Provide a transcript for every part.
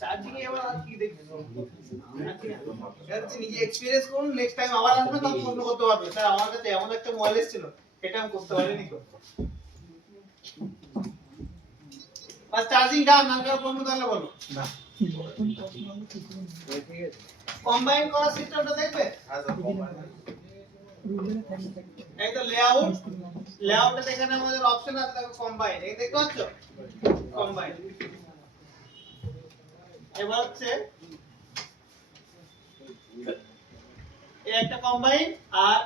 Charging এ আবার কি দেখছো এর নিজে এক্সপেরিয়েন্স করুন নেক্সট টাইম আবার আসবে তখন প্রশ্ন করতে পারবে স্যার আমার কাছে এমন একটা মোবাইল এসেছিল এটা আমি করতে পারিনি তো বাস চার্জিং ডান নাকার প্রশ্ন তাহলে বলো না কম্বাইন করা সিস্টেমটা দেখবে এই তো লেআউটে এখানে আমাদের অপশন আছে দেখো কম্বাইন এই দেখতে পাচ্ছ কম্বাইন এবার হচ্ছে এই একটা কম্বাইন আর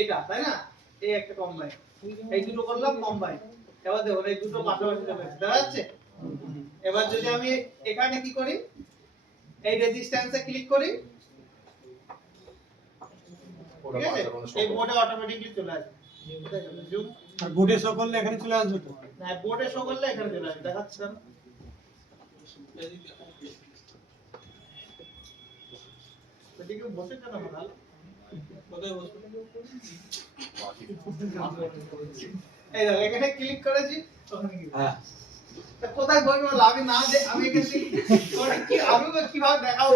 এটা তাই না এই একটা কম্বাইন এই দুটো করলাম কম্বাইন এবার দেখো এই দুটো পাশাপাশি চলে আসছে দেখা যাচ্ছে এবার যদি আমি এখানে কি করি এই রেজিস্ট্যান্সে ক্লিক করি ঠিক আছে এই বোর্ডে অটোমেটিক্যালি চলে আসবে জুম আর বোর্ডে শো করলে এখানে চলে আসবে তো না বোর্ডে শো করলে এখানে চলে আসবে দেখাচ্ছে না এদিকে বসে কেন ভালো কোথায় বসবে এই দেখো এখানে ক্লিক করেছি ওখানে কি হ্যাঁ তা কোথায় বলবো আমি না যে আমি এখানে করে কি আমি কিভাবে দেখাবো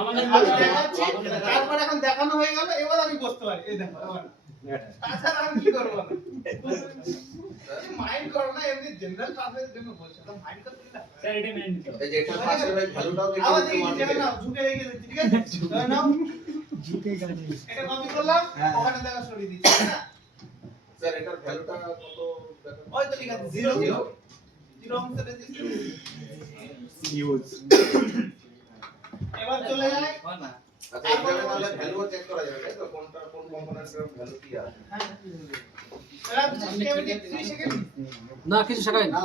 আমি দেখাচ্ছি তারপর এখন দেখানো হয়ে গেল এবার আমি বসতে পারি এই দেখো তাছাড়া আমি কি করবো মাইন্ড করো না এমনি জেনারেল ট্রান্সলেশনের জন্য বলছো তো মাইন্ড করতে না স্যার এটা মেনে নিতে এই যে এটা পাশের ভাই ভ্যালুটাও দেখে নিতে না ঝুঁকে রেখে দিচ্ছি ঠিক আছে ধরে নাও ঝুঁকে গেছে এটা কপি করলাম ওখানে দেখা সরিয়ে দিচ্ছি না স্যার এটার ভ্যালুটা কত ওই তো লেখা আছে 0 0 অংশ রেজিস্টার ইউজ এবার চলে যায় না আচ্ছা এখানে তাহলে ভ্যালু চেক করা যাবে তাই তো কোনটা কোন কম্পোনেন্টের ভ্যালু কি আছে হ্যাঁ না কিছু শেখাই না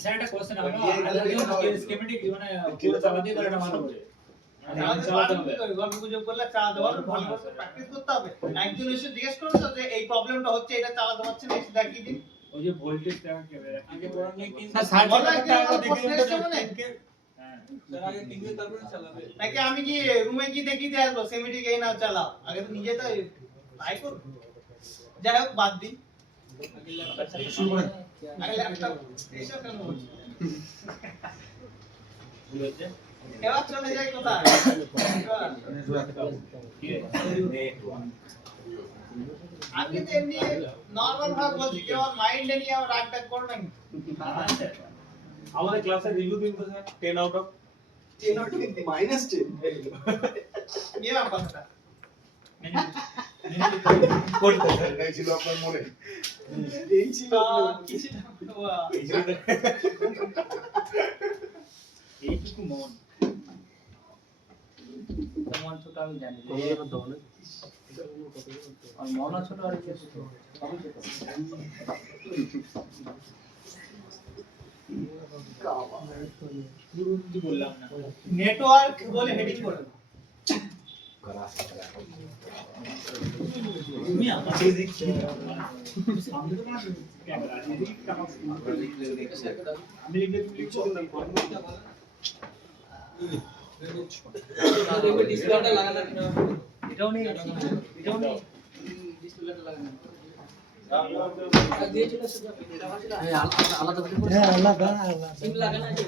স্যার একটা কোশ্চেন হবে না স্কিমেটিক মানে পুরো চালাতে গেলে এটা ভালো করে চালাতে হবে গল্প গুজব করলে চালাতে হবে ভালো করে প্র্যাকটিস করতে হবে একজন এসে জিজ্ঞেস করো তো যে এই প্রবলেমটা হচ্ছে এটা চালাতে পারছে না এটা দেখিয়ে দিন ওই যে ভোল্টেজটা আগে বড় নিয়ে কিনতে স্যার আগে কিনতে তারপরে চালাবে নাকি আমি কি রুমে কি দেখিয়ে দিয়ে আসবো সেমিটিক এই না চালাও আগে তো নিজে তো ট্রাই করো যাই হোক বাদ দিই আগে ল্যাপটপ এসব কেন বলছি এবার চলে যাই কোথায় আমি তো এমনি নরমাল ভাবে বলছি কেউ মাইন্ডে নিয়ে আবার রাগ টাগ করো নাকি আমাদের ক্লাসে রিভিউ দিন তো sir 10 out of 10 out of -10 নিয়ে নাও কথাটা করতে এটাই ছিল আপনার মনে এই ছিল কিছু এইটুকু মন মন ছোট আমি জানি আর মন ছোট আর কি সবই ছোট বললাম না নেটওয়ার্ক বলে হেডিং করে তুমি আমার বেসিক সামনে তো না ক্যামেরা বেসিক কাম আমি লিখছো না দেখো ডিসপ্লেটা লাগানো না এটাও নেই ডিসপ্লেটা লাগানো দিয়ে চলে আসছে হ্যাঁ আলাদা করে হ্যাঁ আলাদা আলাদা সিম লাগানো আছে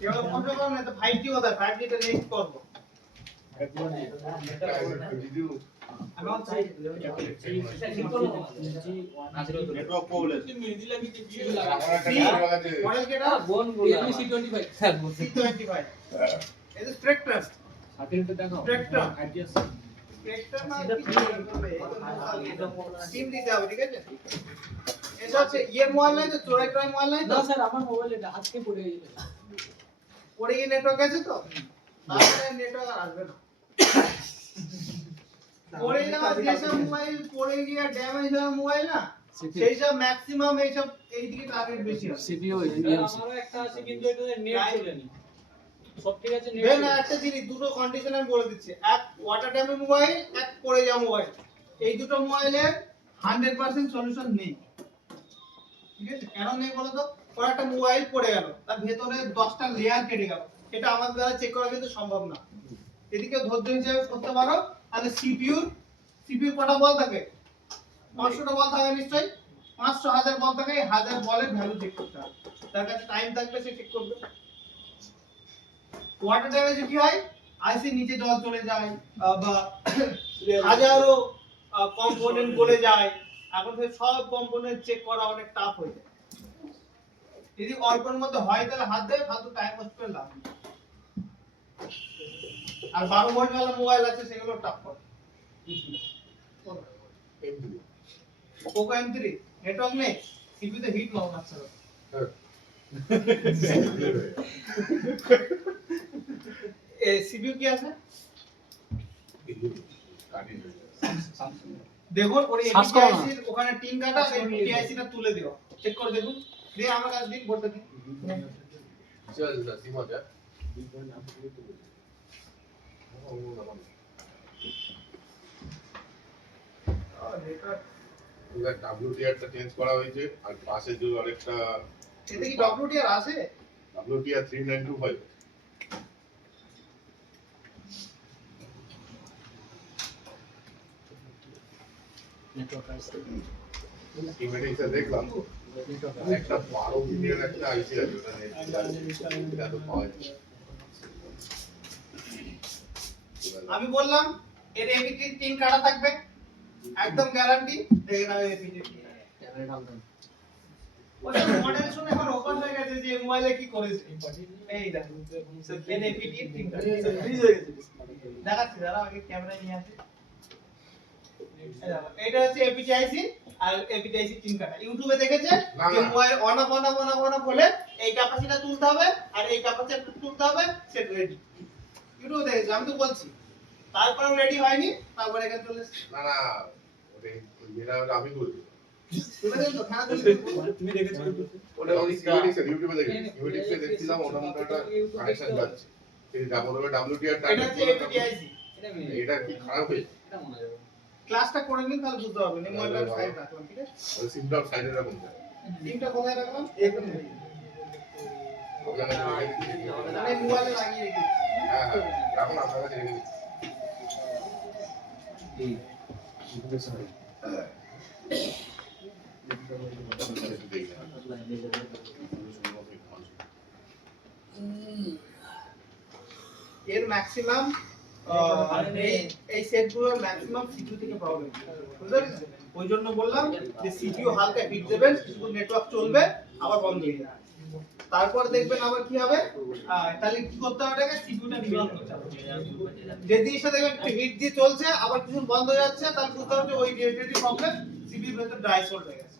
কেউ মনে করো না তো 5G হতো 5G টা নেক্সট করব আমার চাই নেটওয়ার্ক প্রবলেম মেহেদি লাগিয়ে দিয়ে আমার একটা নেটওয়ার্ক আছে মডেল কেটা বোন Realme C25 হ্যাঁ বোন C25 এই যে স্পেকট্রাম সাথে দেখো স্পেকট্রাম অ্যাডজাস্ট স্পেকট্রাম আর সিম দিতে হবে ঠিক আছে এটা হচ্ছে ইয়ে মোবাইল নাই তো চোরাই ক্রাই মোবাইল নাই তো না স্যার আমার মোবাইল এটা আজকে পড়ে গেছে পড়ে গিয়ে নেটওয়ার্ক আছে তো তাহলে নেটওয়ার্ক আর আসবে না পড়ে যাওয়া যেসব মোবাইল পড়ে গিয়ে ড্যামেজ হওয়া মোবাইল না সেই সব ম্যাক্সিমাম এই সব এই দিকে টার্গেট বেশি হয় CPU আমারও একটা আছে কিন্তু এটাতে নেট চলেনি সব ঠিক আছে নেট না একটা জিনিস দুটো কন্ডিশন আমি বলে দিচ্ছি এক ওয়াটার ড্যামেজ মোবাইল এক পড়ে যাওয়া মোবাইল এই দুটো মোবাইলের 100% সলিউশন নেই ঠিক আছে কেন নেই বলো তো ওর একটা মোবাইল পড়ে গেল তার ভেতরে 10টা লেয়ার কেটে গেল এটা আমাদের দ্বারা চেক করা কিন্তু সম্ভব না এদিকে ধৈর্য হিসেবে করতে পারো তাহলে সিপিইউ কটা বল থাকে 500টা বল থাকে নিশ্চয়ই 500 1000 বল থাকে, 1000 বলের ভ্যালু চেক করতে হবে। তার কাছে টাইম থাকবে, সে চেক করবে। ওয়াটার ড্যামেজে কি হয়, আইসি নিচে জল চলে যায় বা হাজারো কম্পোনেন্ট গলে যায়। এখন সেই সব কম্পোনেন্ট চেক করা অনেক টাফ হয়ে যায়। যদি অল্পের মধ্যে হয় তাহলে হাত দেয়, ফালতু টাইম ওয়েস্ট করে লাভ নেই। আর 12 ভোল্ট ওয়ালা মোবাইল আছে সেগুলো টাফ করে। পোকো M3 নেটওয়ার্ক নেই, সিপিইউ তে হিট মারো মারছে। সিপিইউ কি আছে দেখুন, ওর এপিআইসি ওখানে টিন কাটা, এই এপিআইসি টা তুলে দিও, চেক করে দেখুন। দিয়ে আমার কাছে দিন বলতে দিন। চল যা সিমা যা WTR টা চেঞ্জ করা হয়েছে আর পাশে যে আরেকটা এতে কি WTR আছে? WTR 3925 নেটওয়ার্ক আছে স্কিমেটিক্সে দেখলাম একটা 12 মিলিয়ন একটা আইসি আছে এটা তো পাওয়া যায়। আমি বললাম এর এপিটি টিন কাটা থাকবে, একদম গ্যারান্টি। দেখে নাও এপিটি ক্যামেরা ডাউন ওটা মডেল শুনে এখন অবাক হয়ে গেছে যে মোবাইলে কি করেছে। এই দেখুন এর এপিটি টিন কাটা ফ্রিজ হয়ে গেছে। দেখাচ্ছি, দাঁড়া আগে ক্যামেরা নিয়ে আসি। এটা হচ্ছে এপিটিআইসি আর এপিটিআইসি টিন কাটা। ইউটিউবে দেখেছে যে মোবাইল অন অফ বলে এই ক্যাপাসিটি তুলতে হবে আর এই ক্যাপাসিটি তুলতে হবে, সেট রেডি। ইউটিউবে দেখেছে, আমি তো বলছি। তারপরেও রেডি হয়নি, তারপরে এখানে চলে এসেছে। না না ওরে যেটা আমি বলছি তুলে দেন তো, হ্যাঁ তুলে দেন। তুমি দেখেছো ওটা আমি স্কিমেটিক্সে ইউটিউবে দেখেছি, স্কিমেটিক্সে দেখছিলাম ওটা মধ্যে একটা কানেকশন যাচ্ছে এই WTR এটা হচ্ছে এপিটিআইসি। এটা কি খারাপ হয়েছে? এটা মনে হয় ক্লাসটা করে নিন, তাহলে বুঝতে পারবেন। এই মোবাইলটা সাইড রাখলাম, ঠিক আছে? ওই সিমটা সাইডে রাখুন টিনটা কোথায় রাখলাম? একদম ওখানে আমি মোবাইলে লাগিয়ে রেখেছি। হ্যাঁ হ্যাঁ রাখুন আপনার কাছে রেখে দিচ্ছি। এর ম্যাক্সিমাম এই সেটগুলোর ম্যাক্সিমাম সিপিইউ থেকে প্রবলেম, বুঝতে পেরেছেন? ওই জন্য বললাম যে সিপিইউ হালকা হিট দেবেন, কিছু নেটওয়ার্ক চলবে, আবার বন্ধ হয়ে যাবে। তারপর দেখবেন আবার কি হবে, তাহলে কি করতে হবে, এটাকে সিপিইউটা রিভার্স করতে হবে। যে জিনিসটা দেখবেন হিট দিয়ে চলছে আবার কিছু বন্ধ হয়ে যাচ্ছে, তাহলে বুঝতে হবে যে ওই রিলেটেড প্রবলেম, সিপিইউর ভেতর ড্রাই সোল্ড হয়ে গেছে।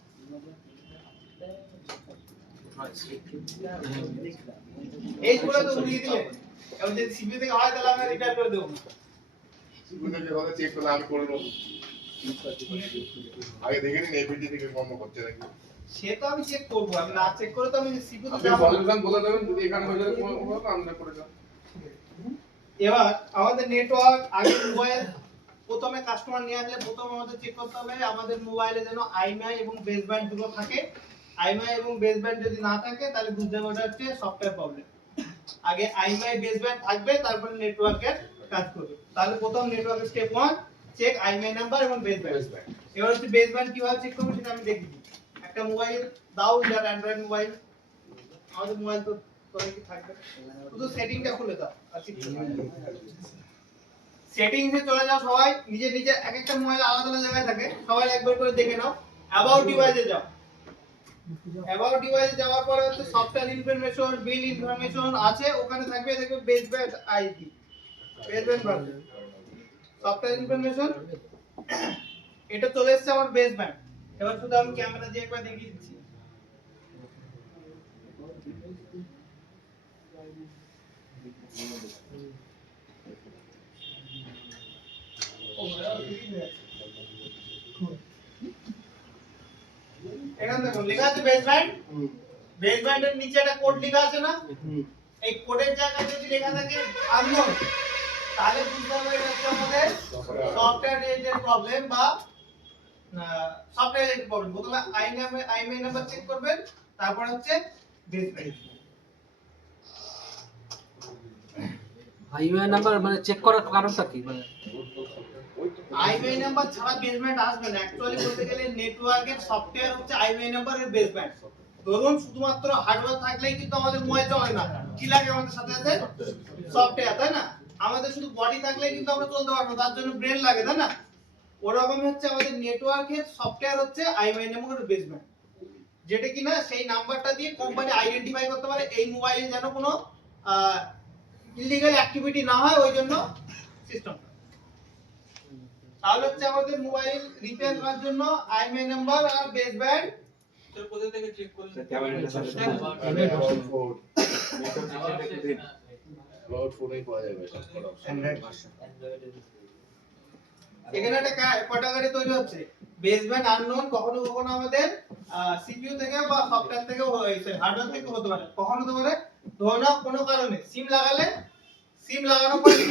এই গুলো তো উড়িয়ে দিলে, এখন যদি সিপিইউ থেকে হয় তাহলে আমি রিটায়ার করে দেবো। সিমটা যেভাবে চেক করলে আমি করে নেবো। আগে দেখে নিন এপিটি থেকে কম করছে নাকি। সে তো আমি চেক করব, আমি না চেক করে তো আমি সিপিইউ তে আপনি যাব না। সলিউশন বলে দেবেন, যদি এখানে হয়ে যায় কোনো হবে আমরা করে দেব। এবার আমাদের নেটওয়ার্ক আগে মোবাইল প্রথমে কাস্টমার নিয়ে আসলে প্রথমে আমাদের চেক করতে হবে আমাদের মোবাইলে যেন আইএমআই এবং বেসব্যান্ড দুটো থাকে। আইএমআই এবং বেসব্যান্ড যদি না থাকে তাহলে বুঝতে হবে ওটা হচ্ছে সফটওয়্যার প্রবলেম। আগে আইএমআই বেসব্যান্ড থাকবে, তারপরে নেটওয়ার্কের কাজ করবে। তাহলে প্রথম নেটওয়ার্কের স্টেপ 1 চেক আইএমআই নাম্বার এবং বেসব্যান্ড। এবার হচ্ছে বেসব্যান্ড কিভাবে চেক করব সেটা আমি দেখিয়ে দিই। একটা মোবাইল দাও, যার অ্যান্ড্রয়েড মোবাইল, আমাদের মোবাইল তো তোরে কি থাকবে, শুধু সেটিংটা খুলে দাও আর ঠিক সেটিংসে চলে যাও। সবাই নিজে নিজে, এক একটা মোবাইল আলাদা আলাদা জায়গায় থাকে, সবাই একবার করে দেখে নাও। অ্যাবাউট ডিভাইসে যাও। অ্যাবাউট ডিভাইসে যাওয়ার পরে হচ্ছে সফটওয়্যার ইনফরমেশন, বিল ইনফরমেশন আছে, ওখানে থাকবে দেখবে baseband IP, baseband version, software information. এটা চলে এসেছে আমার বেসব্যান্ড। এবার শুধু আমি ক্যামেরা দিয়ে একবার দেখিয়ে দিচ্ছি। এখানে দেখুন লেখা আছে বেসব্যান্ড। বেসব্যান্ডের নিচে একটা কোড লেখা আছে না, এই কোডের জায়গায় যদি লেখা থাকে আননোন, তাহলে বুঝতে হবে এটা হচ্ছে আমাদের সফটওয়্যার রিলেটেড প্রবলেম বা সফটওয়্যার রিলেটেড প্রবলেম। প্রথমে আইএমআই নাম্বার চেক করবেন, তারপর হচ্ছে বেসব্যান্ড। আইএমআই নাম্বার মানে চেক করার কারণটা কি, মানে আইএমআই নাম্বার ছাড়া বেসব্যান্ড আসবে না। অ্যাকচুয়ালি বলতে গেলে নেটওয়ার্কের সফটওয়্যার হচ্ছে আইএমআই নাম্বারের বেসব্যান্ড। ধরুন শুধুমাত্র হার্ডওয়্যার থাকলেই কিন্তু আমাদের মোবাইল চলে না, কি লাগে আমাদের সাথে সাথে সফটওয়্যার, তাই না? আমাদের শুধু বডি থাকলেই কিন্তু আমরা চলতে পারবো, তার জন্য ব্রেন লাগে, তাই না? ওরকমই হচ্ছে আমাদের নেটওয়ার্কের সফটওয়্যার হচ্ছে আইএমআই নাম্বারের বেসব্যান্ড, যেটা কিনা সেই নাম্বারটা দিয়ে কোম্পানি আইডেন্টিফাই করতে পারে এই মোবাইলে যেন কোনো ইললিগাল অ্যাক্টিভিটি না হয়, ওই জন্য সিস্টেম। তাহলে হচ্ছে আমাদের মোবাইল রিপেয়ার করার জন্য আইএমআই নাম্বার আর বেসব্যান্ড কোথা থেকে চেক করলে ক্লাউড ফোনেই পাওয়া যাবে সব অ্যান্ড্রয়েড ভার্সন। এখানে একটা ক্যাটাগরি তৈরি হচ্ছে বেসব্যান্ড আননোন। কখনো কখনো আমাদের সিপিইউ থেকে বা সফটওয়্যার থেকে হার্ডওয়্যার থেকে হতে পারে। কখনো হতে পারে ধরো না কোনো কারণে সিম লাগালে, সিম লাগানোর পর সিম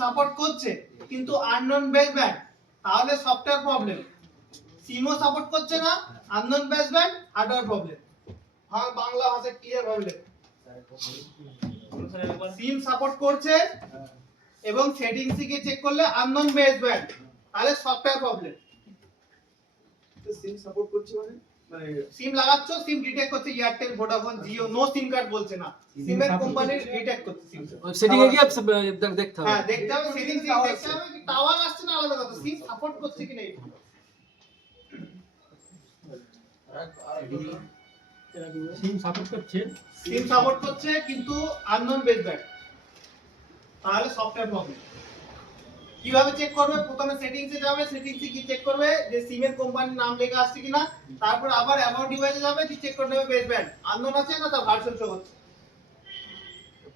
সাপোর্ট করছে কিন্তু আননোন বেসব্যান্ড, তাহলে সফটওয়্যার প্রবলেম। সিমও সাপোর্ট করছে না, আননোন বেসব্যান্ড, হার্ডওয়্যার প্রবলেম। হ্যাঁ, বাংলা ভাষায় ক্লিয়ার প্রবলেম। সিম সাপোর্ট করছে এবং সেটিংস থেকে চেক করলে আননোন বেসব্যান্ড, তাহলে সফটওয়্যার প্রবলেম। সিম সাপোর্ট করছে মানে সিম লাগাচ্ছ, সিম ডিটেক্ট করছে Airtel, Vodafone, Jio, no SIM card বলছে না, সিমের কোম্পানির ডিটেক্ট করছে সিম। সেটিং এ গিয়ে দেখতে হবে। হ্যাঁ, দেখতে হবে সেটিংস দেখতে হবে কি টাওয়ার আসছে না, আলাদা কথা, সিম সাপোর্ট করছে কি না। সিম সাপোর্ট করছে, সিম সাপোর্ট করছে কিন্তু আননোন বেসব্যান্ড, তাহলে সফটওয়্যার প্রবলেম। কিভাবে চেক করবে? প্রথমে সেটিংসে যাবে, সেটিংসে কি চেক করবে যে সিমের কোম্পানির নাম লেখা আসছে কিনা, তারপর আবার অ্যাবাউট ডিভাইসে যাবে, কি চেক করতে হবে বেসব্যান্ড আননোন আছে না, তার ভার্সন শো হচ্ছে।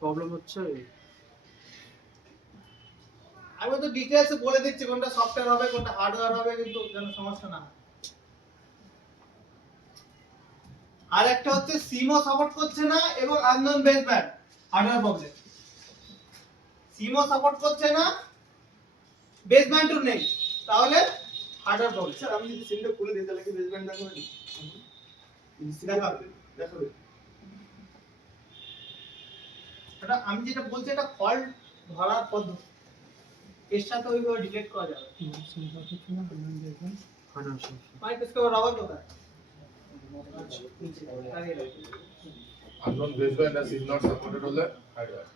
প্রবলেম হচ্ছে আমি তো ডিটেইলসে বলে দিচ্ছি কোনটা সফটওয়্যার হবে কোনটা হার্ডওয়্যার হবে, কিন্তু যেন সমস্যা না হয়। আর একটা হচ্ছে সিমও সাপোর্ট করছে না এবং unknown baseband, hardware problem. সিমও support করছে না, বেসব্যান্ডও নেই, তাহলে হার্ডওয়্যার প্রবলেম। স্যার আমি যদি সিমটা খুলে দিই তাহলে কি বেসব্যান্ড দেখাবে? দেখাবে। এটা আমি যেটা বলছি এটা ফল্ট ধরার পদ্ধতি, এর সাথে ওইভাবে ডিলিট করা যাবে। সিম সাপোর্ট করছে না, আননোন বেসব্যান্ড। মাইক इसके रबर কোথায়? unknown baseband as is not supported হলে hardware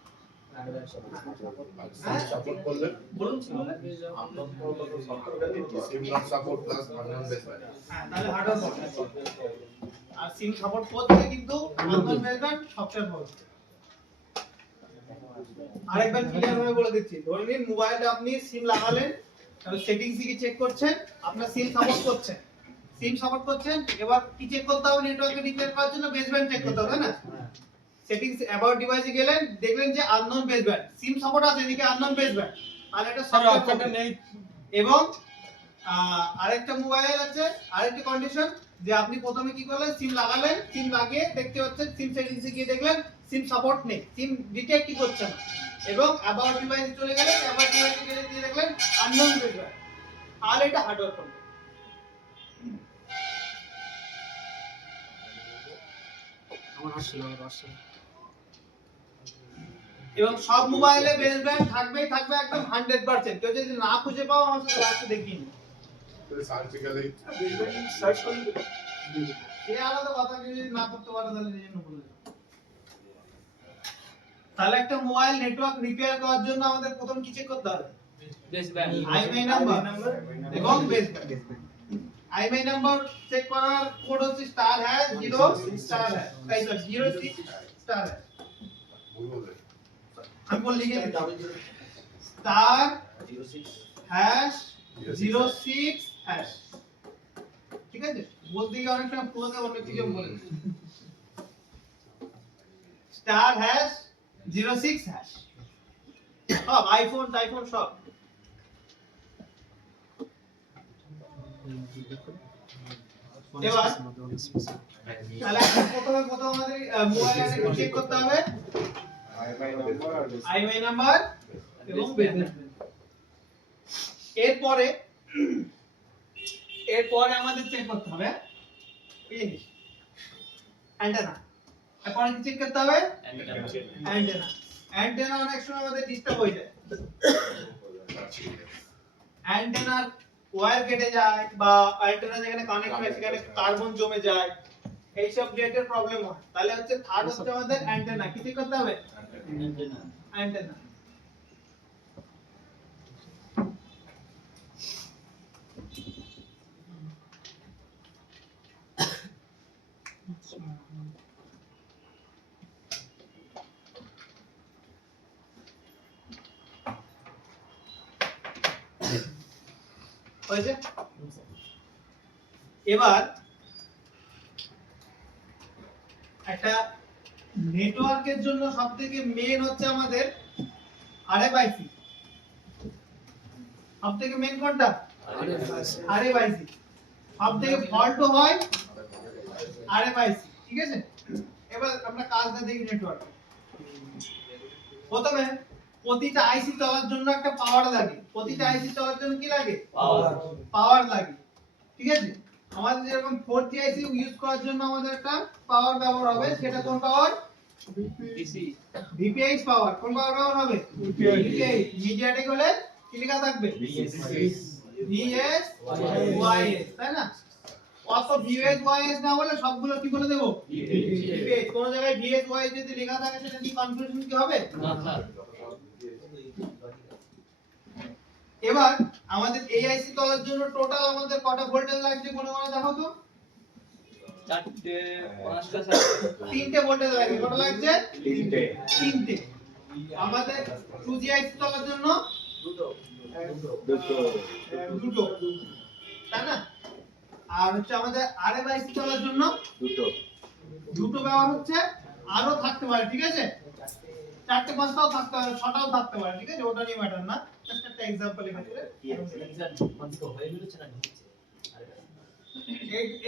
সাপোর্ট করলে বলুন SIM not support plus unknown baseband হ্যাঁ, তাহলে হার্ডওয়্যার প্রবলেম। আর সিম সাপোর্ট করছে কিন্তু আননোন বেসব্যান্ড, সফটওয়্যার প্রবলেম। আরেকবার ক্লিয়ার ভাবে বলে দিচ্ছি, ধরে নিন মোবাইলে আপনি সিম লাগালেন, তাহলে সেটিংস কি চেক করছেন, আপনার সিম সাপোর্ট করছেন, এবার কি চেক করতে হবে? নেটওয়ার্কে রিপেয়ার করার জন্য বেসব্যান্ড চেক করতে হবে, তাই না? সেটিংস অ্যাবাউট ডিভাইসে গেলেন, দেখলেন যে আননোন বেসব্যান্ড, সিম সাপোর্ট আছে, এদিকে আননোন বেসব্যান্ড, তাহলে এটা সফটওয়্যার নেই। এবং আরেকটা মোবাইল আছে, আরেকটা কন্ডিশন, যে আপনি প্রথমে কি করলেন, সিম লাগালেন, সিম লাগিয়ে দেখতে পাচ্ছেন সিম সেটিংসে গিয়ে দেখলেন সিম সাপোর্ট নেই, সিম ডিটেক্ট কি করছে না, এবং অ্যাবাউট ডিভাইসে চলে গেলেন, অ্যাবাউট ডিভাইসে গিয়ে দেখলেন আননোন বেসব্যান্ড, তাহলে এটা হার্ডওয়্যার প্রবলেম। আমার আসলে এবং সব মোবাইলে বেসব্যান্ড থাকবে একদম 100%। কেউ যদি না খুঁজে পাও আমার সাথে লাস্টে দেখিয়ে নিন, তাহলে সার্চিক্যালি বেসব্যান্ড সার্চ করলে সে আলাদা কথা, কেউ যদি না করতে পারে তাহলে নিজে বলে দেবে। তাহলে একটা মোবাইল নেটওয়ার্ক রিপেয়ার করার জন্য আমাদের প্রথম কি চেক করতে হবে? বেসব্যান্ড আইএমআই নাম্বার এবং বেসব্যান্ড। আইএমআই নাম্বার চেক করার কোড হচ্ছে *0##06##। আমি বল লিখে *#06#। ঠিক আছে, বলতে গিয়ে অনেক সময় পুরোকে অনেক কিছু বলে *#06#। সব আইফোন সব। এবার তাহলে প্রথমে আমাদের মোবাইলে চেক করতে হবে আইএমআই নাম্বার এবং বেসব্যান্ড। এরপরে আমাদের চেক করতে হবে অ্যান্টেনা। এরপরে কি চেক করতে হবে? অ্যান্টেনা অনেক সময় আমাদের ডিস্টার্ব হয়ে যায়। অ্যান্টেনার ওয়্যার কেটে যায় বা অ্যান্টেনা যেখানে কানেক্ট হয় সেখানে কার্বন জমে যায়, এইসব রিলেটেড প্রবলেম হয়। তাহলে হচ্ছে থার্ড হচ্ছে আমাদের অ্যান্টেনা। কি ঠিক করতে হবে? অ্যান্টেনা। হয়েছে? এবার একটা নেটওয়ার্কের জন্য সবথেকে মেন হচ্ছে আমাদের আরএফআইসি। সবথেকে মেন কোনটা? আরএফআইসি। সবথেকে ফল্ট হয় আরএফআইসি, ঠিক আছে? এবার আমরা কাজটা দেখি নেটওয়ার্ক। প্রথমে প্রতিটা আইসি চলার জন্য একটা পাওয়ার লাগে। প্রতিটা আইসি চলার জন্য কি লাগে? পাওয়ার লাগে, ঠিক আছে? আমাদের যেরকম 4G আইসি ইউজ করার জন্য আমাদের একটা পাওয়ার ব্যবহার হবে, সেটা কোন পাওয়ার? ভিপিএইচ পাওয়ার। কোন পাওয়ার ব্যবহার হবে? ভিপিএইচ। মিডিয়াটেক হলে কি লেখা থাকবে? ভিএসওয়াইএস, তাই না? অত ভিএসওয়াইএস না বলে সবগুলো কি করে দেব? ভিপিএইচ। কোন জায়গায় ভিএসওয়াইএস যদি লেখা থাকে সেটা কি কনফিউশন কি হবে? না। এবার আমাদের এই আইসি চলার জন্য টোটাল আমাদের কত ভোল্টেজ লাগছে মনে মনে দেখো তো? 4টে 5টা 3টে ভোল্টেজ লাগছে। কত লাগছে? 3টে। আমাদের 2G আইসি চলার জন্য দুটো, তাই না? আর হচ্ছে আমাদের আরএফ আইসি চলার জন্য দুটো ব্যবহার হচ্ছে। আরো থাকতে পারে, ঠিক আছে? 4টে 5টাও থাকতে পারে, 6টাও থাকতে পারে, ঠিক আছে? ওটা নিয়ে ম্যাটার না, জাস্ট একটা एग्जांपल এখানে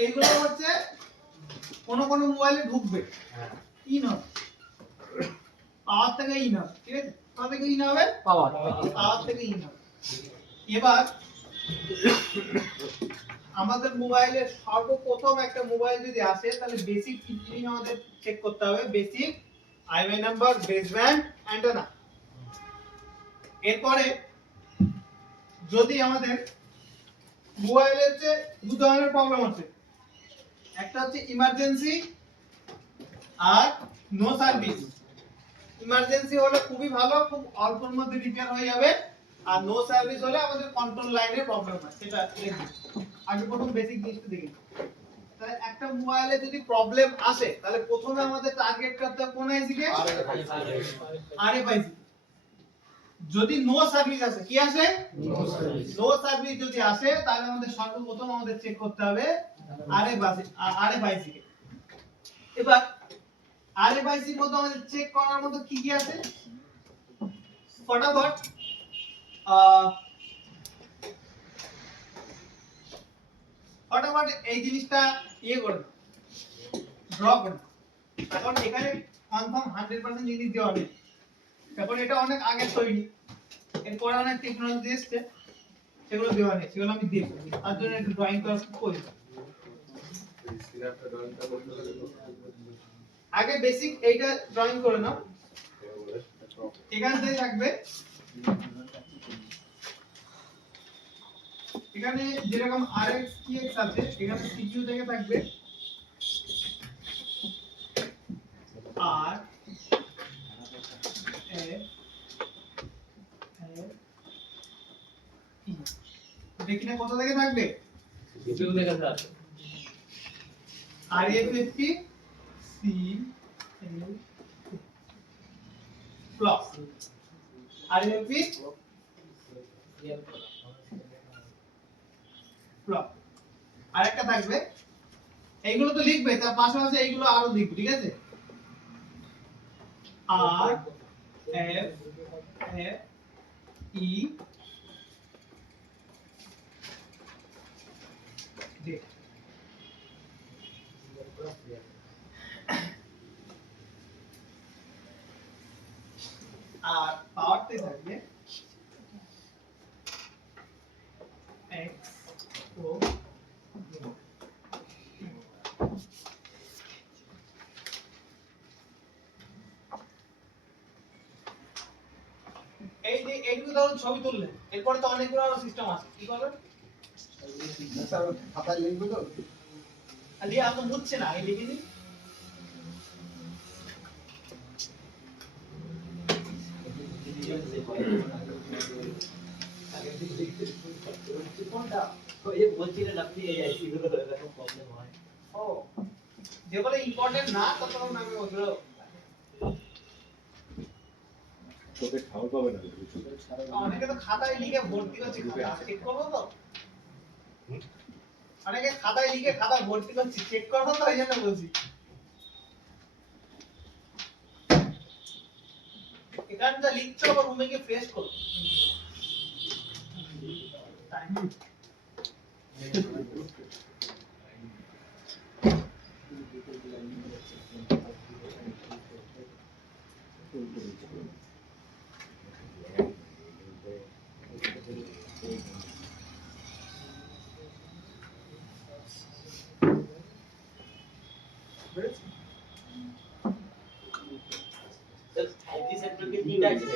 এইগুলো হচ্ছে কোন কোন মোবাইলে ঢুকবে। ইন হবে পাওয়ার থেকে ইন হবে, ঠিক আছে? পাওয়ার থেকে ইন হবে, পাওয়ার থেকে ইন হবে। এবার আমাদের মোবাইলে সর্বপ্রথম একটা মোবাইল যদি আসে তাহলে বেসিক কি জিনিস আমাদের চেক করতে হবে? Basic IMEI number, baseband, antenna. এরপরে যদি আমাদের মোবাইলের যে দু ধরনের প্রবলেম আছে, একটা হচ্ছে ইমার্জেন্সি আর নো সার্ভিস। ইমার্জেন্সি হলে খুবই ভালো, খুব অল্পের মধ্যে রিপেয়ার হয়ে যাবে। আর নো সার্ভিস হলে আমাদের কন্ট্রোল লাইনে প্রবলেম হয়। সেটা দেখি আগে প্রথম বেসিক জিনিসটা দেখি। তাহলে একটা মোবাইলে যদি প্রবলেম আসে তাহলে প্রথমে আমাদের টার্গেট করতে হবে কোন আইসিকে? আরএফআইসি। যদি নো সার্ভিস আসে, কি আসে? নো সার্ভিস যদি আসে তাহলে আমাদের সর্বপ্রথম আমাদের চেক করতে হবে আরএফআইসি কে। এবার আরএফআইসি এর মধ্যে আমাদের চেক করার মতো কি কি আছে? ফটাফট এই জিনিসটা ইয়ে করে ড্র করে। এখন এখানে কনফার্ম 100% জিনিস দেওয়া নেই, এখন এটা অনেক আগে তৈরি, এরপরে অনেক টেকনোলজি এসছে, সেগুলো দেওয়া নেই, সেগুলো আমি দেব। তার জন্য একটু ড্রয়িং করা খুব প্রয়োজন। আগে বেসিক এইটা ড্রয়িং করে নাও। এখানে থেকে থাকবে, এখানে যেরকম RX TX আছে এখানে CPU থেকে থাকবে আর দেখি না কোথা থেকে থাকবে? CPU থেকে sir RFFP C plus RFFP plus আরেকটা থাকবে, এইগুলো তো লিখবে, তার পাশাপাশি এইগুলো আরো লিখবে, ঠিক আছে? R F F E D। আর পাওয়ারতে থাকবে X O এই যে এইটুকু ধরুন ছবি তুললেন, এরপরে তো অনেকগুলো আরো সিস্টেম আছে, কি করবেন? স্যার খাতায় লিখবো তো? লিখে আপনি বুঝছে না, আগে লিখে দিন। কোনটা? বলছিলেন আপনি এই আইসিগুলো এরকম প্রবলেম হয়। ও, যেগুলো ইম্পর্টেন্ট না ততক্ষণ আমি ওগুলো তোকে খাওয়া পাবে না অনেকে তো খাতায় লিখে ভর্তি করছে, খাতা চেক করবো তো। অনেকে খাতায় লিখে খাতা ভর্তি করছে, চেক করবো তো, এই জন্য বলছি। এখানটা লিখতে হবে, রুমে গিয়ে ফ্রেশ করো। सर 5G सेक्टर के तीन टाइप है।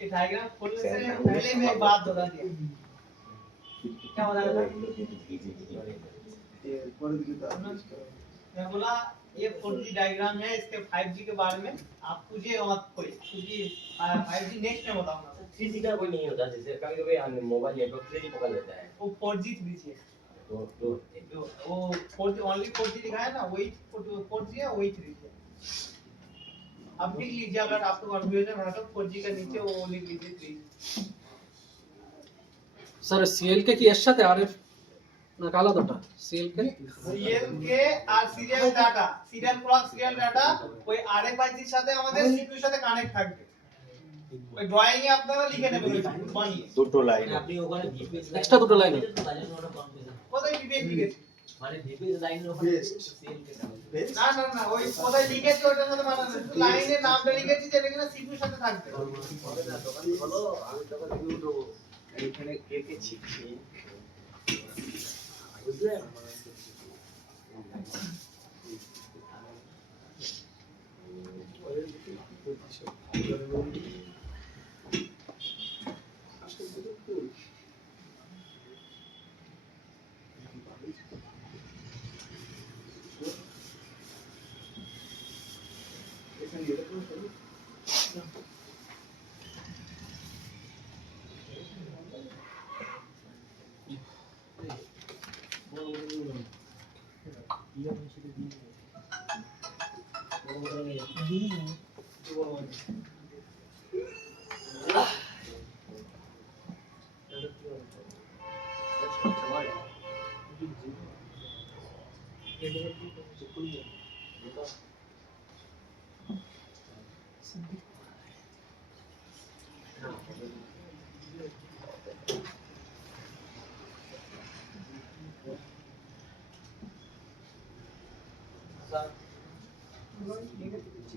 ये डायग्राम खोलने से पहले मैं एक बात बता दिया। क्या बता रहा था? मैं बोला ये 4G डायग्राम है, इसके 5G के बारे में आप पूछिए मत कोई, क्योंकि 5G नेक्स्ट में बताऊंगा। 3G का कोई नहीं होता, जैसे कभी-कभी मोबाइल नेटवर्क 3G पकड़ लेता है। वो 4G 3G है। तो वो 4G ओनली 4G लिखा है ना, वही 4G है, वही 3G है। अब लिख लीजिए, अगर आपको कंफ्यूजन है तो 4G का नीचे वो लिख लीजिए 3G। স্যার সিএল কে কি এর সাথে আরএফ না আলাদাটা সিএল কে সিএল কে আর serial data, serial clock serial data ওই আরএফআইডি এর সাথে আমাদের সিপিইউ সাথে কানেক্ট থাকবে। ওই ড্রয়িং এ আপনারা লিখে নেবেন ওই বানিয়ে দুটো লাইন আপনি ওখানে ভিপিএস এক্সট্রা দুটো লাইন কোথায় ডিটেইল লিখেছি? মানে ভিপিএস লাইনের ওখানে সেল কে সামনে না না না, ওই কোথায় লিখেছি ওটার সাথে বানানো, লাইনের নামটা লিখেছি যেটা কিনা সিপিইউ সাথে থাকবে। বলো আমি তখন রিভিউ দেবো এখানে কে কে শিখছি বুঝলেন?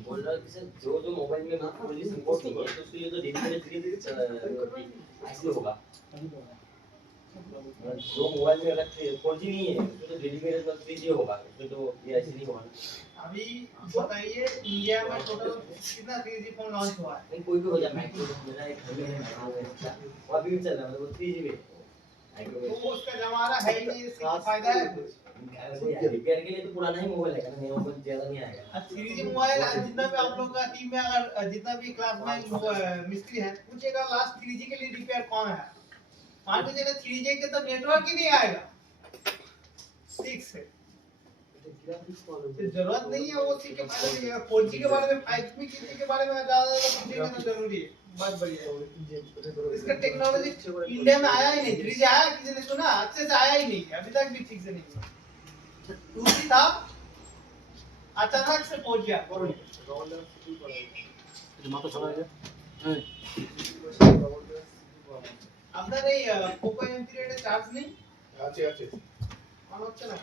बोल रहा है कि सर जो मोबाइल में फुल्ली सपोर्ट नहीं है तो उसके लिए तो डेडिकेटेड 3G होगा। जो मोबाइल में अगर 4G नहीं है उसमें तो डेडिकेटेड 3G होगा, उसमें तो ये ऐसे नहीं होगा। अभी बताइए इंडिया में टोटल कितना 3G फोन लॉन्च हुआ है? नहीं कोई भी हो जाए, माइक्रो मेरा एक घर में है, वो अभी भी चल रहा है, मतलब वो 3G में तो उसका जमाना है ही नहीं, इसका फायदा है कुछ? रिपेयर के लिए तो पुराना ही मोबाइल है, नया मोबाइल ज्यादा नहीं आएगा। 3G मोबाइल जितना भी आप लोग का टीम में अगर जितना भी क्लास में मिस्त्री है, पूछेगा लास्ट 3G के लिए रिपेयर कौन है? मान लीजिए 3G के तो नेटवर्क ही नहीं आएगा 6 से, तो जरूरत नहीं है वो चीज के बारे में। 4G के बारे में 5G के बारे में ज्यादा पूछना तो जरूरी है, बात बढ़िया है। इसका टेक्नोलॉजी इंडिया में आया ही नहीं, 3G आया किसी ने सुना? अच्छे से आया ही नहीं, अभी तक भी ठीक से नहीं हुआ। 2G था, अचानक से पहुंच गया মাথা ছড়া যায় হ্যাঁ আপনার এই পোকো M3 এর চার্জ নেই? আছে আছে অন হচ্ছে না।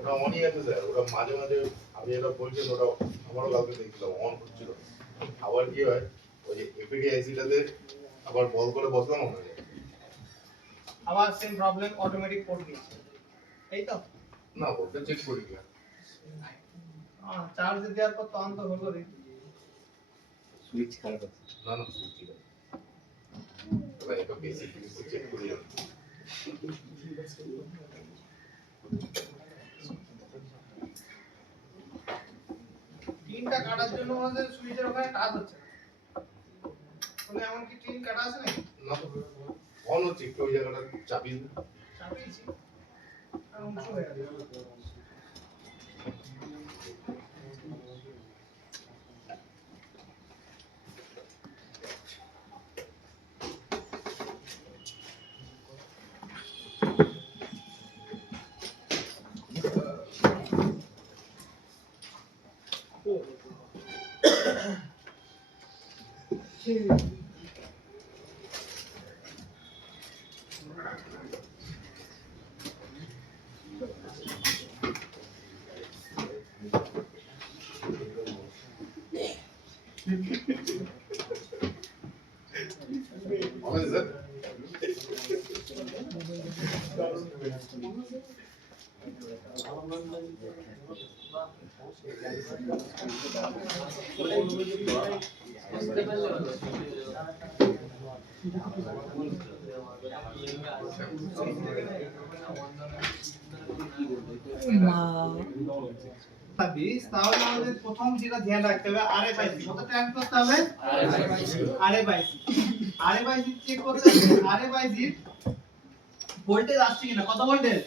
ওটা অনই আছে স্যার, ওটা মাঝে মাঝে আমি এটা বলছেন ওটা আমারও কালকে দেখছিলাম অন হচ্ছিল। আবার কি হয় ওই যে এপিডি আইসিটাতে আবার বল করে বসলাম না, আবার সেম প্রবলেম অটোমেটিক পোর্ট দিচ্ছে এই তো না ওটা চেক করি না, চার্জ দেওয়ার পর তো অন তো হলো রে সুইচ খারাপ আছে। না না সুচি না, ওটা একটা বেসিক জিনিস চেক করি না। টিনটা কাটার জন্য আমাদের সুইচের ওখানে টাচ হচ্ছে না, মানে এমন কি টিন কাটা আছে নাকি? না তো অন হচ্ছে, একটু ওই জায়গাটা চাপিয়ে দিন। চাপিয়েছি আর উঁচু হয়ে গেছে। On is it? তাহলে আমাদের প্রথম যেটা ধ্যান রাখতে হবে আরএফআইসি কত টাইম করতে হবে আরএফআইসি চেক করতে হবে আরএফআইসি ভোল্টেজ আসছে কিনা কত ভোল্টেজ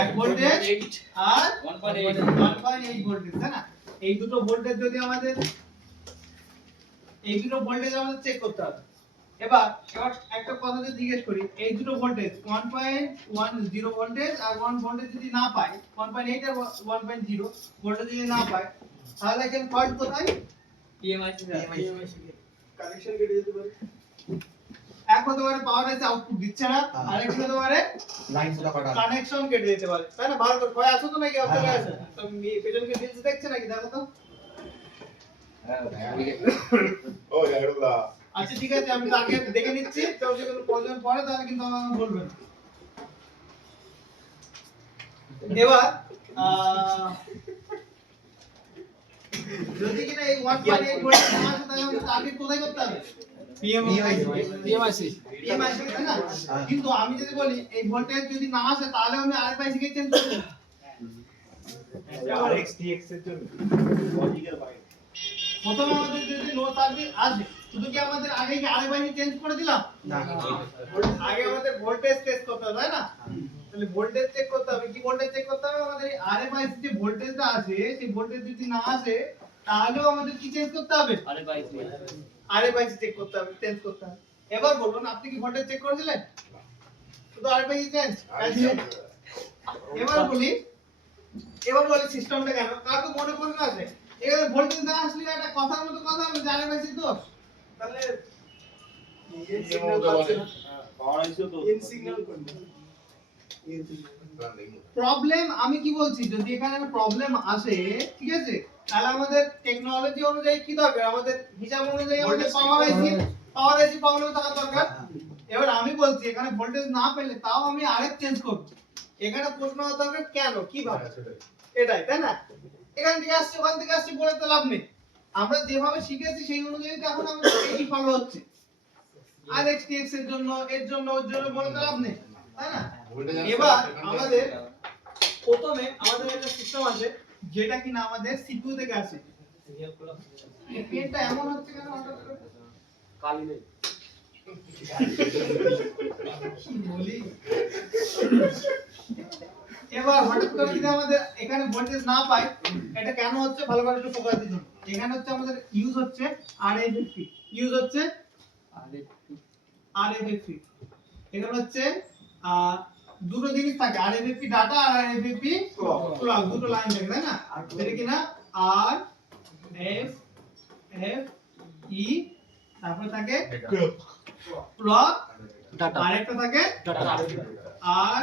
1 ভোল্টেজ আর 1.8 ভোল্টেজ তাই না এই দুটো ভোল্টেজ যদি আমাদের চেক করতে হবে এবার একটা কথা যদি জিজ্ঞেস করি এই দুটো ভোল্টেজ 1.10 ভোল্টেজ আর 1 ভোল্টেজ যদি না পাই 1.8 আর 1.0 ভোল্টেজ যদি না পাই তাহলে এখানে ফল্ট কোথায় PMIC কানেকশন কেটে যেতে পারে এক হতে পারে পাওয়ার আছে আউটপুট দিচ্ছে না আর এক হতে পারে লাইন পুরো কাটা। কানেকশন কেটে যেতে পারে তাই না ভালো করে ভয় আছো তো নাকি আপনারা আছে তুমি পেছনকে রিলস দেখছে নাকি দেখো তো ও জায়গাটা আচ্ছা ঠিক আছে আমি তো আগে দেখে নিচ্ছি তো যদি কোনো প্রয়োজন পড়ে তাহলে কিন্তু আমাকে বলবেন এবার যদি কিনা এই 1.8 ভোল্ট না আসে তাহলে আমাকে টার্গেট কোথায় করতে হবে পিএমআইসি PMIC তাই না কিন্তু আমি যদি বলি এই ভোল্টেজ যদি না আসে তাহলে আমি আরএফআইসি কে চেঞ্জ করব RxTx এর জন্য লজিকের বাইরে। প্রথমে আমাদের যদি নো সার্ভিস আসে শুধু কি আমাদের আগে কি আরএফআইসি চেঞ্জ করে দিলাম না আগে আমাদের ভোল্টেজ টেস্ট করতে হবে তাই না তাহলে ভোল্টেজ চেক করতে হবে কি ভোল্টেজ চেক করতে হবে আমাদের আরএফআইসি যে ভোল্টেজটা আসে সেই ভোল্টেজ যদি না আসে তাহলেও আমাদের কি চেঞ্জ করতে হবে আরএফআইসি চেক করতে হবে চেঞ্জ করতে হবে এবার বলুন আপনি কি ভোল্টেজ চেক করেছিলেন শুধু আরএফআইসি চেঞ্জ এবার বলি সিস্টেমটা কেন কার তো মনে প্রশ্ন আছে এখানে ভোল্টেজ না আসলে একটা কথার মতো কথা হবে যে আরএফআইসি দোষ তাহলে প্রবলেম আমি কি বলছি যদি এখানে প্রবলেম আসে ঠিক আছে তাহলে আমাদের টেকনোলজি অনুযায়ী কি দরকার আমাদের হিসাব অনুযায়ী আমাদের পাওয়ার আইসি প্রবলেম থাকা দরকার এবার আমি বলছি এখানে ভোল্টেজ না পেলে তাও আমি আরেক চেঞ্জ করব এখানে প্রশ্ন হতে হবে কেন কিভাবে এটাই তাই না এখান থেকে আসছে ওখান থেকে আসছে বলে তো লাভ নেই আমরা যেভাবে শিখেছি সেই অনুযায়ী তো এখন আমাদের এই ফলো হচ্ছে RxTx এর জন্য এর জন্য ওর জন্য বলে তো লাভ নেই তাই না এবার আমাদের প্রথমে আমাদের একটা সিস্টেম আছে যেটা কিনা আমাদের সিপিইউ থেকে আসে। এই পেনটা এমন হচ্ছে কেন হঠাৎ করে? কালি নেই। কি বলি? এবার হঠাৎ করে যদি আমাদের এখানে ভোল্টেজ না পাই, এটা কেন হচ্ছে ভালো করে একটু ফোকাস দিন। এখানে হচ্ছে আমাদের ইউজ হচ্ছে আরএফপি, ইউজ হচ্ছে আরএফপি। এখানে হচ্ছে দুটো জিনিস থাকে, আরএফপি ডাটা আর আরএফপি ক্লক, দুটো লাইন থাকে তাই না? এটা কিনা আর এফ এফ ই, তারপর থাকে ক্লক, ডাটা আরেকটা থাকে ডাটা আর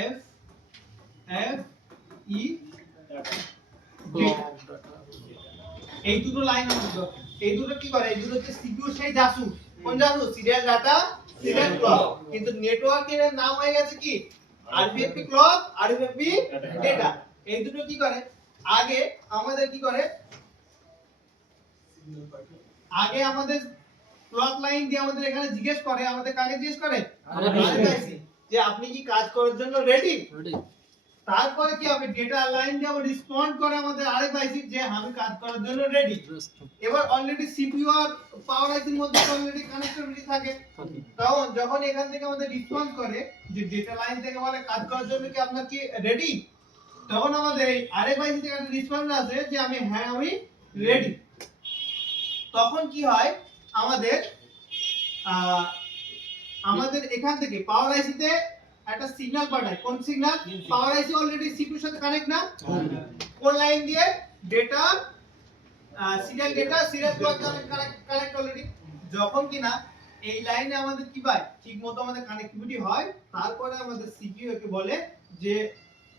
এফ এফ ই। এই দুটো লাইন আছে, এই দুটো কি করে? এই দুটো হচ্ছে সিপিইউ সেই জাসু। কোন জাসু? Serial data, serial clock. কিন্তু নেটওয়ার্কের নাম হয়ে গেছে কি? RPFP clock, RPFP data. এই দুটো কি করে? আগে আমাদের কি করে? আগে আমাদের ক্লক লাইন দিয়ে আমাদের এখানে জিজ্ঞেস করে, আমাদের কাকে জিজ্ঞেস করে? আরপিএফসি, যে আপনি কি কাজ করার জন্য রেডি? রেডি। তারপরে কি হবে? ডেটা লাইন দিয়ে আবার রেসপন্ড করে আমাদের আরএফআইসি যে আমি কাজ করার জন্য রেডি। এবার অলরেডি সিপিইউ আর পাওয়ার আইসির মধ্যে অলরেডি কানেক্টিভিটি থাকে। তখন যখন এখান থেকে আমাদের রেসপন্স করে যে ডেটা লাইন থেকে বলে কাজ করার জন্য কি আপনার কি রেডি, তখন আমাদের এই আরএফআইসি থেকে একটা রেসপন্স আসে যে আমি হ্যাঁ আমি রেডি। তখন কি হয়? আমাদের আমাদের এখান থেকে পাওয়ার আইসিতে একটা সিগন্যাল পাঠায়। কোন সিগন্যাল? পাওয়ার আইসি অলরেডি সিপিইউর সাথে কানেক্ট না? কোন লাইন দিয়ে? Data serial data serial clock connect already. যখন কিনা এই লাইনে আমাদের কি পায়? ঠিকমতো আমাদের কানেক্টিভিটি হয়, তারপরে আমাদের সিপিইউ কে বলে যে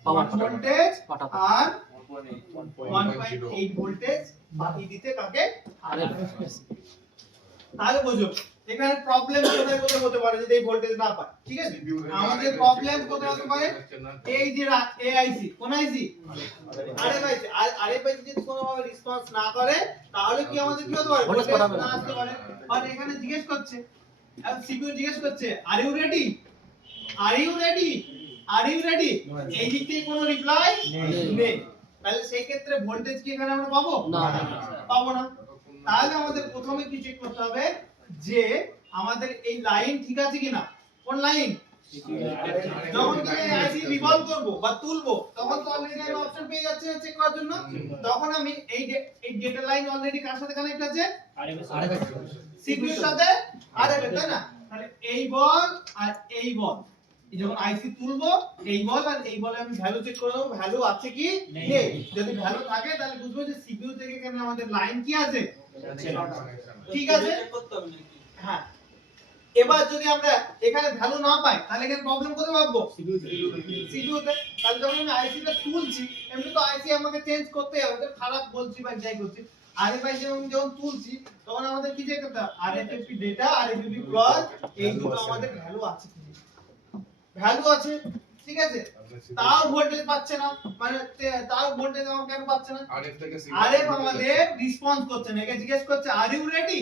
পাওয়ার ভোল্টেজ পাঠাতে আর 1.8 1.8 ভোল্টেজ পাঠিয়ে দিতে কাকে? আরএফএসি। তাহলে বুঝো এখানে প্রবলেম কোথায় কোথায় হতে পারে যদি এই ভোল্টেজ না পায়। ঠিক আছে, আমাদের প্রবলেম কোথায় হতে পারে? এই যে এআইসি, কোন আইসি? আরএফআইসি। আরএফআইসি যদি কোনোভাবে রেসপন্স না করে তাহলে কি আমাদের কি হতে পারে? ভোল্টেজ ভোল্টেজ পাঠাবে না না। আসতে পারে। আর এখানে জিজ্ঞেস করছে, আর সিপিইউ জিজ্ঞেস করছে are you ready, are you ready, are you ready. এই দিক থেকে কোনো রিপ্লাই নেই। তাহলে সেই ক্ষেত্রে ভোল্টেজ কি এখানে আমরা পাবো? না। পাবো না। তাহলে আমাদের প্রথমে কি চেক করতে হবে যে আমাদের এই লাইন ঠিক আছে কিনা। কোন লাইন? যখন কি আইসি রিভলভ করব বা তুলবো তখন তো অলরেডি আমি অপশন পেয়ে যাচ্ছে চেক করার জন্য। তখন আমি এই ডেটা লাইন অলরেডি কার সাথে কানেক্ট আছে? সিপিইউর সাথে। আরএফ, তাই না? তাহলে এই বল আর এই বল, এই যখন আইসি তুলবো এই বল আর এই বলে আমি ভ্যালু চেক করে দেব, ভ্যালু আছে কি নেই। যদি ভ্যালু থাকে তাহলে বুঝবো যে সিপিইউ থেকে এখানে আমাদের লাইন কি আছে, ঠিক আছে। হ্যাঁ, এবার যদি আমরা এখানে ভ্যালু না পাই তাহলে এখানে প্রবলেম কোথায় পাবো? সিপিইউতে। তাহলে যখন আমি আইসিটা তুলছি, এমনি তো আইসি আমাকে চেঞ্জ করতে হবে, তো খারাপ বলছি বা যাই করছি, আরএফআইসি যখন তুলছি তখন আমাদের কি চেক করতে হবে? আরএফপি ডেটা, আরএফপি ক্লক, এই দুটো আমাদের ভ্যালু আছে কি? ভ্যালু আছে, ঠিক আছে। তাও ভোল্টেজ পাচ্ছে না, মানে তাও ভোল্টেজ আমার কেন পাচ্ছে না? আরএফ আমাদের রেসপন্স করছে না। একে জিজ্ঞেস করছে আর ইউ রেডি,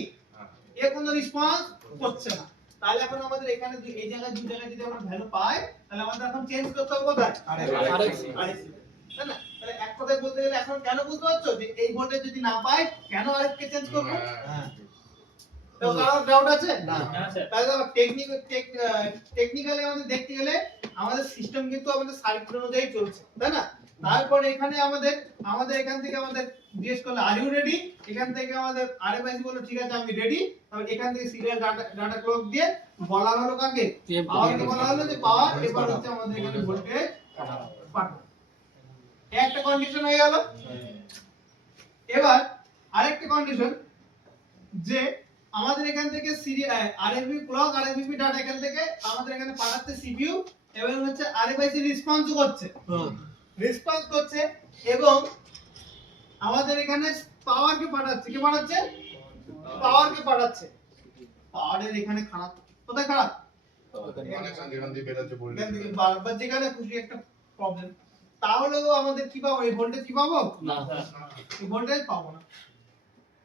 এ কোনো রেসপন্স করছে না। তাহলে এখন আমাদের এখানে এই জায়গায় দুই জায়গায় যদি আমরা ভ্যালু পাই তাহলে আমাদের এখন চেঞ্জ করতে হবে কোথায়? আরএফসি, তাই না? তাহলে এক কথায় বলতে গেলে এখন কেন বুঝতে পারছো যে এই ভোল্টেজ যদি না পাই কেন আরএফ কে চেঞ্জ করব? তো কারো ডাউট আছে? না স্যার। তাহলে টেকনিক্যালি আমাদের দেখতে গেলে আমাদের সিস্টেম কিন্তু আমাদের সার্কিট অনুযায়ী চলছে, তাই না? তারপরে এখানে আমাদের এখান থেকে আমাদের জিজ্ঞেস করলে আর ইউ রেডি, এখান থেকে আমাদের আরএফআইসি বলল ঠিক আছে আমি রেডি। তাহলে এখান থেকে সিরিয়াল ডাটা ক্লক দিয়ে বলা হলো কাকে? পাওয়ারকে বলা হলো যে পাওয়ার। এবার হচ্ছে আমাদের এখানে ভোল্টেজ পাঠানো। একটা কন্ডিশন হয়ে গেল। এবার আরেকটা কন্ডিশন যে আমাদের এখান থেকে আরএফপি ক্লক, আরএফপি ডাটা এখান থেকে আমাদের এখানে পাঠাচ্ছে সিপিইউ, এবং হচ্ছে আরএফআইসি রেসপন্স করছে এবং আমাদের এখানে পাওয়ারকে পাঠাচ্ছে। কে পাঠাচ্ছে? পাওয়ারকে পাঠাচ্ছে। পাওয়ারের এখানে খারাপ, কোথায় খারাপ? কানেকশন যেখান দিয়ে বেরাচ্ছে এখান ভোল্টেজ থেকে বারবার যেখানে খুশি একটা প্রবলেম। তাহলেও আমাদের কি পাবো? এই ভোল্টেজ কি পাবো? না। এই ভোল্টেজ পাবো না।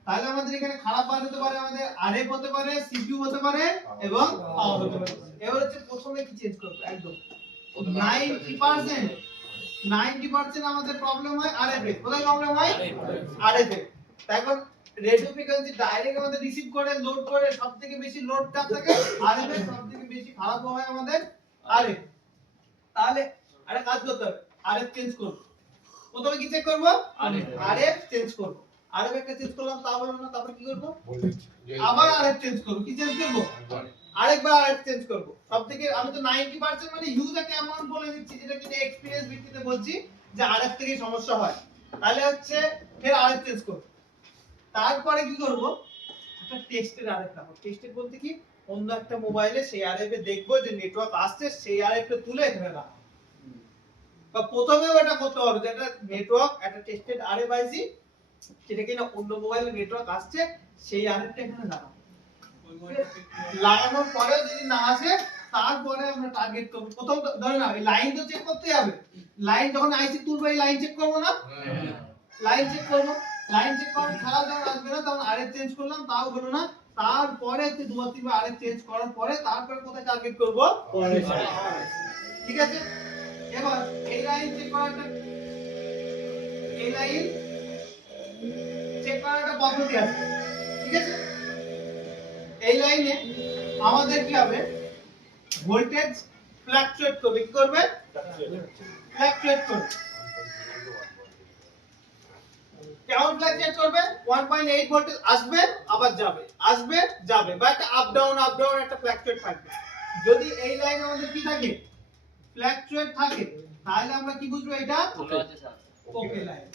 তাহলে আমাদের এখানে খারাপ বার হতে পারে, আমাদের আরএফ হতে পারে, সিপিইউ হতে পারে এবং পাওয়ার হতে পারে। এবার হচ্ছে প্রথমে কি চেঞ্জ করব? একদম 90% 90% আমাদের প্রবলেম হয় আরএফ এ। কোথায় প্রবলেম হয়? আরএফ এ। এখন রেডিও ফ্রিকোয়েন্সি ডাইরেক্ট আমাদের রিসিভ করে লোড করে সবথেকে বেশি লোডটা থাকে আরএফ এ, সবথেকে বেশি খারাপ হয় আমাদের আরএফ। তাহলে একটা কাজ করতে হবে, আরএফ চেঞ্জ করব। প্রথমে কি চেক করব? আরএফ চেঞ্জ করব। আরএফ একটা চেঞ্জ করলাম তা হলো না, তারপর কি করব? আবার আরএফ চেঞ্জ করব। কি চেঞ্জ করব? আরেকবার আরএফ চেঞ্জ করব। সবথেকে আমি তো 90% মানে হিউজ একটা অ্যামাউন্ট বলে দিচ্ছি, যেটা কিনা এক্সপেরিয়েন্স ভিত্তিতে বলছি যে আরএফ থেকে সমস্যা হয়। তাহলে হচ্ছে ফের আরএফ চেঞ্জ করব। তারপরে কি করব? একটা টেস্টের আরএফ লাগাবো। টেস্টেড বলতে কি, অন্য একটা মোবাইলে সেই আরএফ এ দেখবো যে নেটওয়ার্ক আসছে, সেই আরএফ টা তুলে এখানে লাগাবো। বা প্রথমেও এটা করতে হবে, যেটা নেটওয়ার্ক একটা টেস্টেড আরএফ আইসি, যেটা কিনা অন্য মোবাইলে নেটওয়ার্ক আসছে, সেই আরএফ টা এখানে লাগাবো। লাগানোর পরে যদি না আসে, তারপরে আমরা টার্গেট করব। প্রথম ধরে না, এই লাইন তো চেক করতে হবে। লাইন যখন আইসি তুলবো, এই লাইন চেক করব না? লাইন চেক করব। লাইন চেক করার ছাড়া যখন আসবে না, তখন আরএফ চেঞ্জ করলাম, তাও হলো না। তারপরে দুবার তিনবার আরএফ চেঞ্জ করার পরে তারপরে কোথায় টার্গেট করব? ঠিক আছে। এবার এই লাইন চেক করাটা, এই লাইন চেক করার একটা পদ্ধতি আছে। ঠিক আছে। এই লাইনে আমাদের কি হবে? ভোল্টেজ ফ্ল্যাকচুয়েট করবে। কি করবে? ফ্ল্যাকচুয়েট করবে। কেমন ফ্ল্যাকচুয়েট করবে? 1.8 ভোল্টেজ আসবে, আবার যাবে, আসবে, যাবে, বা একটা আপ ডাউন একটা ফ্ল্যাকচুয়েট থাকবে। যদি এই লাইনে আমাদের কি থাকে? ফ্ল্যাকচুয়েট থাকে, তাহলে আমরা কি বুঝবো? এটা ওকে লাইন।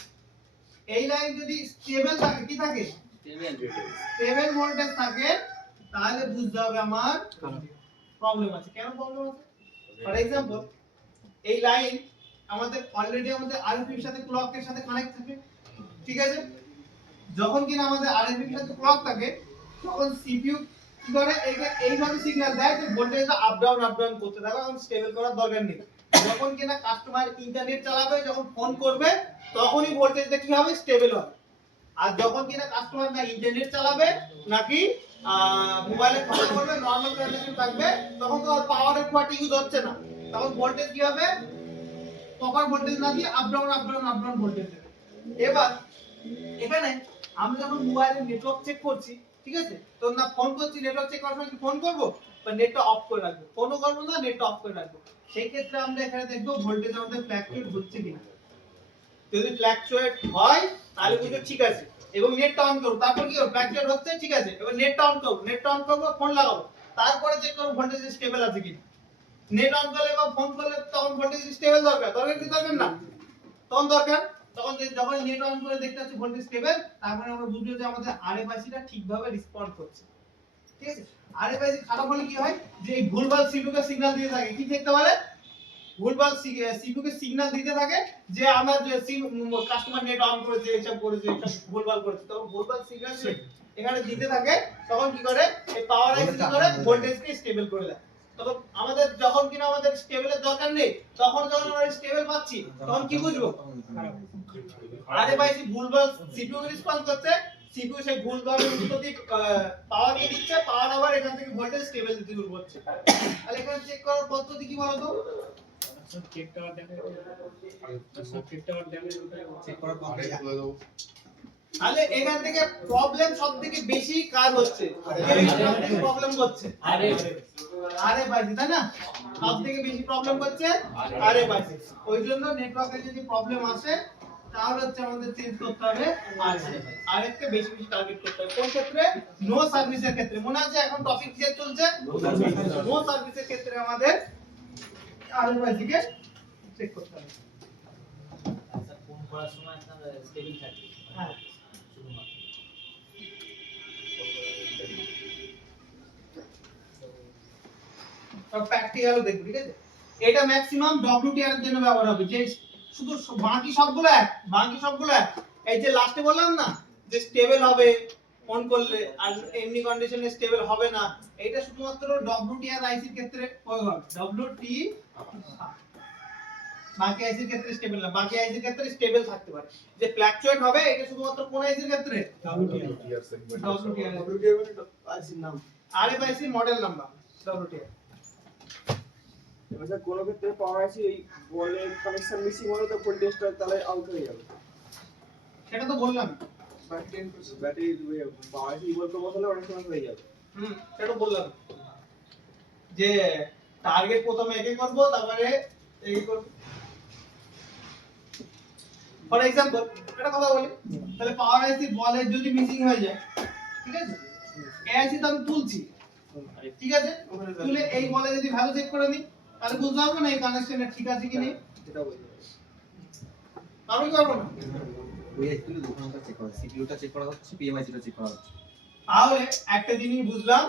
এই লাইন যদি স্টেবল থাকে, কি থাকে? স্টেবল ভোল্টেজ থাকে, তাহলে বুঝতে হবে আমার প্রবলেম আছে। কেন প্রবলেম আছে? ফর এক্সাম্পল, এই লাইন আমাদের অলরেডি আমাদের আরএফ এর সাথে ক্লকের সাথে কানেক্ট থাকে। ঠিক আছে। যখন কিনা আমাদের আরএফ এর সাথে ক্লক থাকে, তখন সিপিইউ কি করে? এইভাবে সিগন্যাল দেয় যে ভোল্টেজটা আপ ডাউন করতে থাকবে, এখন স্টেবল করার দরকার নেই। যখন কিনা কাস্টমার ইন্টারনেট চালাবে, যখন ফোন করবে, তখনই ভোল্টেজটা কি হবে? স্টেবল হবে। আর যখন কিনা কাস্টমার না ইন্টারনেট চালাবে, নাকি মোবাইলে কথা বলবে, নরমাল কন্ডিশন থাকবে, তখন তো আর পাওয়ারের কোয়ার্ট ইউজ হচ্ছে না, তখন ভোল্টেজ কি হবে? প্রপার ভোল্টেজ না দিয়ে আপ ডাউন ভোল্টেজ দেবে। এবার এখানে আমি যখন মোবাইলে নেটওয়ার্ক চেক করছি, ঠিক আছে, তো না ফোন করছি, নেটওয়ার্ক চেক করার সময় কি ফোন করব, বা নেটটা অফ করে রাখবো? ফোনও করবো না, নেটটা অফ করে রাখবো। সেই ক্ষেত্রে আমরা এখানে দেখবো ভোল্টেজ আমাদের ফ্ল্যাকচুয়েট হচ্ছে কিনা। যদি ফ্ল্যাকচুয়েট হয়, তাহলে বুঝবো ঠিক আছে, এবং নেটটা অন করব। তারপর কি হবে? ফ্ল্যাকচুয়েট হচ্ছে, ঠিক আছে, এবার নেটটা অন করব, ফোন লাগাবো, তারপরে চেক করব ভোল্টেজ স্টেবল আছে কিনা। নেট অন করলে বা ফোন করলে তখন ভোল্টেজ স্টেবল দরকার কি দরকার না? তখন দরকার। তখন যখন নেট অন করে দেখতে পাচ্ছি ভোল্টেজ স্টেবল, তারপরে আমরা বুঝবো যে আমাদের আরএফআইসিটা ঠিকভাবে রেসপন্ড করছে। ঠিক আছে। আরএফআইসি খারাপ হলে কি হয়? যে এই ভুলভাল সিপিইউ কে সিগন্যাল দিতে থাকে। কি দেখতে পারে? ভুলভাল সিপিইউ কে সিগন্যাল দিতে থাকে যে আমার যে কাস্টমার নেট অন করেছে, এসব করেছে, এসব ভুলভাল করেছে। তখন ভুলভাল সিগন্যাল এখানে দিতে থাকে, তখন কি করে? এই পাওয়ার আইসি কি করে? ভোল্টেজকে স্টেবল করে দেয়। তখন আমাদের যখন কিনা আমাদের স্টেবলের দরকার নেই, তখন যখন আমরা স্টেবল পাচ্ছি, তখন কি বুঝবো? আরএফআইসি ভুলভাল সিপিইউ কে রেসপন্স করছে, সিপিইউ সেই ভুলভাল উত্তর দিয়ে পাওয়ার কে দিচ্ছে, পাওয়ার আবার এখান থেকে ভোল্টেজ স্টেবল দিতে শুরু করছে। তাহলে এখানে চেক করার পদ্ধতি কি বলতো? চেক টাওয়ার দেখে চেক টাওয়ার দেখে চেক করার পদ্ধতি। তাহলে এখান থেকে প্রবলেম সবথেকে বেশি কার হচ্ছে? প্রবলেম হচ্ছে আরএফআইসি, তাই না? সবথেকে বেশি প্রবলেম হচ্ছে আরএফআইসি। ওই জন্য নেটওয়ার্কে যদি প্রবলেম আসে, তাহলে হচ্ছে আমাদের চেঞ্জ করতে হবে আরএফ কে বেশি টার্গেট করতে হবে। কোন ক্ষেত্রে? নো সার্ভিসের ক্ষেত্রে। মনে আছে এখন টপিক যে চলছে নো সার্ভিসের ক্ষেত্রে আমাদের আরএফআইসি কে চেক করতে হবে। আচ্ছা, ফোন করার সময় আপনার স্টেবল থাকে। হ্যাঁ। প্র্যাকটিক্যালও দেখব। ঠিক আছে। এটা ম্যাক্সিমাম ডব্লিউটিআর এর জন্য ব্যবহার হবে, যে শুধু বাকি সবগুলো এক, এই যে লাস্টে বললাম না যে স্টেবল হবে অন করলে, আর এমনি কন্ডিশনে স্টেবল হবে না, এটা শুধুমাত্র ডব্লিউটিআর আইসির ক্ষেত্রে প্রয়োগ হবে। ডব্লিউটি বাকি আইসির ক্ষেত্রে স্টেবল না, বাকি আইসির ক্ষেত্রে স্টেবল থাকতে পারে। যে ফ্ল্যাকচুয়েট হবে, এটা শুধুমাত্র কোন আইসির ক্ষেত্রে? ডব্লিউটিআর মানে আইসির নাম, আরএফআইসি মডেল নাম্বার ডব্লিউটিআর। এবার স্যার কোনো ক্ষেত্রে পাওয়ার আইসি এই বলের কানেকশন মিসিং হলে তো ভোল্টেজটা তাহলে আউট হয়ে যাবে। সেটা তো বললাম। ব্যাটারি পাওয়ার আইসি বলতে বদলে অনেক সময় হয়ে যাবে। সেটা বললাম যে টার্গেট প্রথমে একে করব, তারপরে এই করব। ফর এক্সাম্পল একটা কথা বলি, তাহলে পাওয়ার আইসি বলের যদি মিসিং হয়ে যায়, ঠিক আছে, এই আইসি তো আমি তুলছি, ঠিক আছে, তুলে এই বলে যদি ভ্যালু চেক করে নিই, তাহলে বুঝতে পারবো না এই কানেকশনটা ঠিক আছে কি নেই। এটা বলতে পারবো কি পারবো না? ওই একটু দুটোটা চেক করা, সিপিইউটা চেক করা হচ্ছে, পিএমআইসিটা চেক করা হচ্ছে। তাহলে একটা জিনিস বুঝলাম,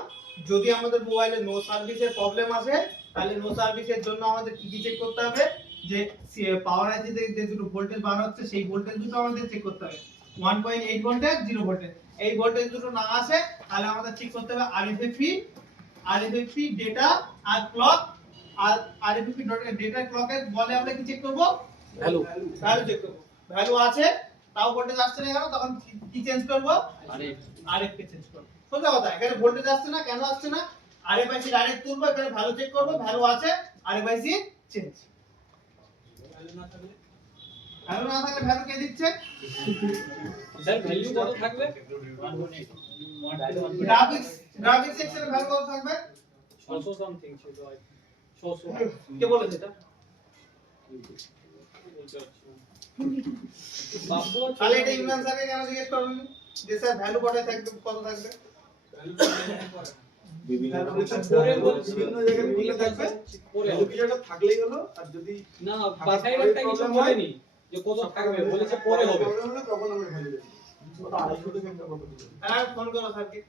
যদি আমাদের মোবাইলে নো সার্ভিসের প্রবলেম আসে, তাহলে নো সার্ভিসের জন্য আমাদের কি কি চেক করতে হবে, যে পাওয়ার আইসি তে যে দুটো ভোল্টেজ বার হচ্ছে সেই ভোল্টেজ দুটো আমাদের চেক করতে হবে, 1.8 ভোল্টেজ 0 ভোল্টেজ। এই ভোল্টেজ দুটো না আসে তাহলে আমাদের চেক করতে হবে আরএফএফপি ডেটা আর ক্লক। আর আরএফএফপি ডেটা ক্লকের বলে আমরা কি চেক করব, ভ্যালু চেক করব। ভ্যালু আছে তাও ভোল্টেজ আসছে না কেন, তখন কি চেঞ্জ করব, আরএফ কে চেঞ্জ করব। সোজা কথা, এখানে ভোল্টেজ আসছে না কেন আসছে না, আরএফআইসি ডাইরেক্ট তুলবো, এখানে ভ্যালু চেক করব, ভ্যালু আছে আরএফআইসি চেঞ্জ। ভ্যালু না থাকলে ভ্যালু কে দিচ্ছে, স্যার ভ্যালু কত থাকবে? গ্রাফিক্স সেকশনে ভ্যালু কত থাকবে, 600 সামথিং ছিল, 600 কে বলেছে এটা? তাহলে এটা ইমরান স্যারকে কেন জিজ্ঞেস করবেন যে স্যার ভ্যালু কত থাকবে, কত থাকবে? বিভিন্ন জায়গায় বিভিন্ন থাকবে, ভ্যালু কিছুটা থাকলেই হলো। আর যদি না পাঠাইবারটা কিছু বলেনি যে কত থাকবে, বলেছে পরে হবে। তখন আমরা ভ্যালু দেব। ওটা 250 থেকে একটা কত দিবে? হ্যাঁ ফোন করো স্যারকে,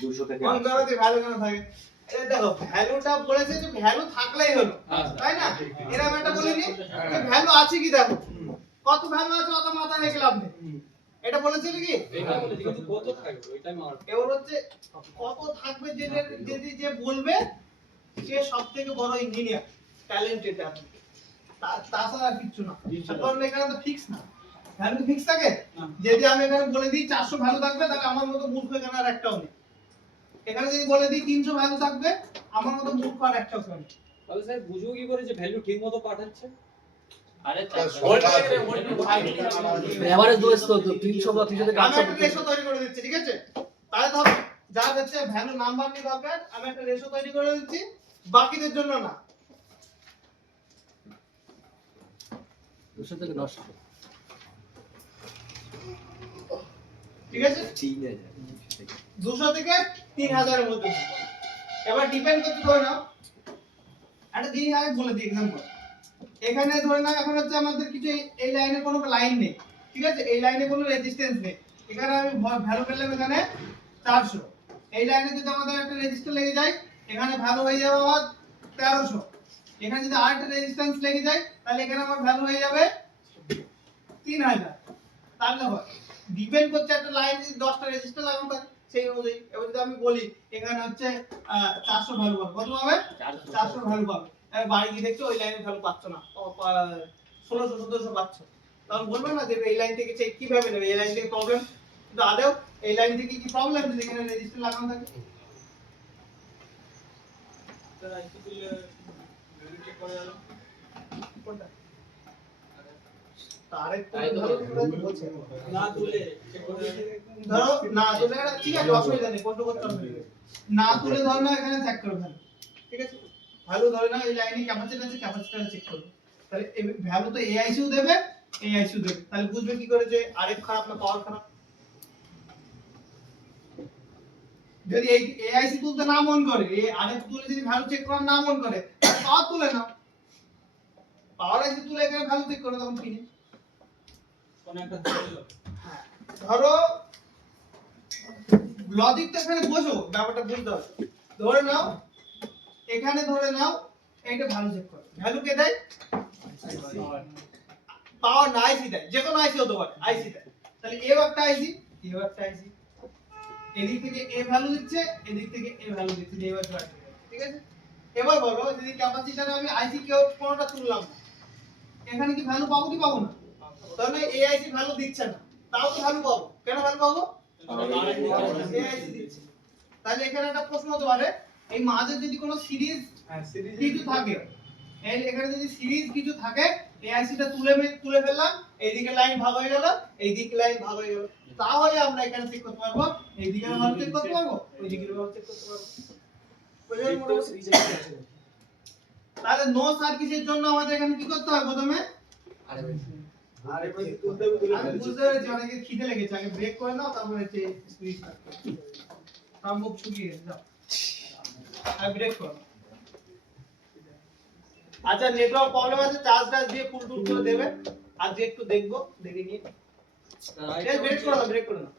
200 থেকে ফোন করো যে ভ্যালু কেন থাকে। এই দেখো ভ্যালুটা বলেছে যে ভ্যালু থাকলেই হলো, তাই না? এরকম একটা বলিনি যে ভ্যালু আছে কি দেখো, কত ভ্যালু আছে অত মাথা রেখে লাভ নেই, এটা বলেছিল কি? এটা বলেছে কিন্তু কত থাকবে ওইটাই আমার। এবার হচ্ছে কত থাকবে, যে বলবে সে সবথেকে বড় ইঞ্জিনিয়ার, ট্যালেন্টেড আপনি, তাছাড়া আর কিছু না। কারণ এখানে তো ফিক্স না, ভ্যালু ফিক্স থাকে। যদি আমি এখানে বলে দিই 400 ভ্যালু থাকবে, তাহলে আমার মতো মূর্খ এখানে আর একটাও নেই। এখানে যদি বলে দিই 300 ভ্যালু থাকবে, আমার মতো মূর্খ আর একটাও নেই। তাহলে স্যার বুঝবো কি করে যে ভ্যালু ঠিকমতো পাঠাচ্ছে? আরে এভারেজ দোস তো 300 বা 300 থেকে আমি 800 একটা রেশিও তৈরি করে দিচ্ছি, ঠিক আছে? তাহলে ধরো যার হচ্ছে ভ্যালু নাম্বার নিয়ে দরকার, আমি একটা রেশিও তৈরি করে দিচ্ছি, বাকিদের জন্য না। 200 থেকে 900। ঠিক আছে, 200 থেকে 3000 এর মধ্যে। এবার ডিপেন্ড করতে ধরে নাও একটা জিনিস আমি বলে দিই एग्जांपल, এখানে ধরে নাও এখন হচ্ছে আমাদের কিছু এই লাইনে কোনো লাইন নেই, ঠিক আছে, এই লাইনে কোনো রেজিস্ট্যান্স নেই, এখানে আমি ভ্যালু পেলাম এখানে 400। এই লাইনে যদি আমাদের একটা রেজিস্টর লেগে যায়, এখানে ভ্যালু হয়ে যাবে আমার 1300। এখানে যদি আরেকটা রেজিস্ট্যান্স লেগে যায়, তাহলে এখানে আমার ভ্যালু হয়ে যাবে 3000। তাহলে হয় ডিপেন্ড করছে একটা লাইন যদি 10টা রেজিস্টার লাগানো থাকে সেই অনুযায়ী। এবার যদি আমি বলি এখানে হচ্ছে 400 ভ্যালু পাবো, কত হবে, 400 ভ্যালু পাবো। এবার বাড়ি গিয়ে দেখছো ওই লাইনে ভ্যালু পাচ্ছ না, 1600 1700 পাচ্ছ, তখন বলবে না যে এই লাইন থেকে চেক কিভাবে নেবে, এই লাইন থেকে প্রবলেম। কিন্তু আদেও এই লাইন থেকে কি প্রবলেম যদি এখানে রেজিস্টার লাগানো থাকে? স্যার আইসি বিল ভ্যালু চেক করা গেল কোনটা? তার একটু তাই তো বলছে না তুলে চেক করে ধরো না তুলে এটা ঠিক আছে, অসুবিধা নেই, কষ্ট করতে হবে না। না তুলে ধরো না এখানে চেক করো ভ্যালু, ঠিক আছে, ভ্যালু ধরে না এই লাইনে ক্যাপাসিটর আছে, ক্যাপাসিটর চেক করো। তাহলে এই ভ্যালু তো এআইসিও দেবে, এআইসিও দেবে, তাহলে বুঝবে কি করে যে আরএফ খারাপ না পাওয়ার খারাপ। যদি এই এআইসি তুলতে না মন করে, এই আরএফ তুলে যদি ভ্যালু চেক করার না মন করে, পাওয়ার তুলে না, পাওয়ার আইসি তুলে এখানে ভ্যালু চেক করে তখন কিনে। কোন একটা ধরে হ্যাঁ ধরো লজিকটা এখানে বোঝো, ব্যাপারটা বুঝতে হবে। ধরে নাও এখানে ধরে নাও এইটা ভ্যালু চেক করো, ভ্যালু কে দেয়, পাওয়ার না আইসি দেয়, যে কোনো আইসি হতে পারে, আইসি দেয়। তাহলে এও একটা আইসি, এও একটা আইসি, এদিক থেকে এ ভ্যালু দিচ্ছে, এদিক থেকে এ ভ্যালু দিচ্ছে, এবার ঠিক আছে। এবার বলো যদি ক্যাপাসিটরে আমি আইসি কেউ কোনোটা তুললাম না, এখানে কি ভ্যালু পাবো কি পাবো না? তাহলে এই আইসি ভ্যালু দিচ্ছে না, তাও তো ভ্যালু পাবো, কেন ভ্যালু পাবো, এই আইসি দিচ্ছে। তাহলে এখানে একটা প্রশ্ন হতে পারে, এই মাঝে যদি কোনো সিরিজ হ্যাঁ সিরিজ কিছু থাকে এখানে যদি সিরিজ কিছু থাকে এআইসিটা তুলে ফেললাম, এইদিকে লাইন ভাগ হয়ে গেল, এইদিকে লাইন ভাগ হয়ে গেল, তাহলে আমরা এখানে চেক করতে পারবো, এইদিকের মান চেক করতে পারবো, ওইদিকের মান চেক করতে পারবো। তাহলে নো সার্কিটের জন্য আমাদের এখানে কি করতে হবে প্রথমে? আরে আর এবার তুলতে হবে, তুলে আমি ফেলছি। বুঝতে পেরেছি, অনেকে খিদে লেগেছে, আগে ব্রেক করে নাও, তারপরে স্পিড স্টার্ট করো। সব মুখ শুকিয়ে গেছে, যাও আর ব্রেক করো। আচ্ছা নেটওয়ার্ক প্রবলেম আছে, চার্জ দিয়ে ফুল টুল করে দেবে, আজকে একটু দেখবো, দেখে নিয়ে ব্রেক করো না, ব্রেক করো না।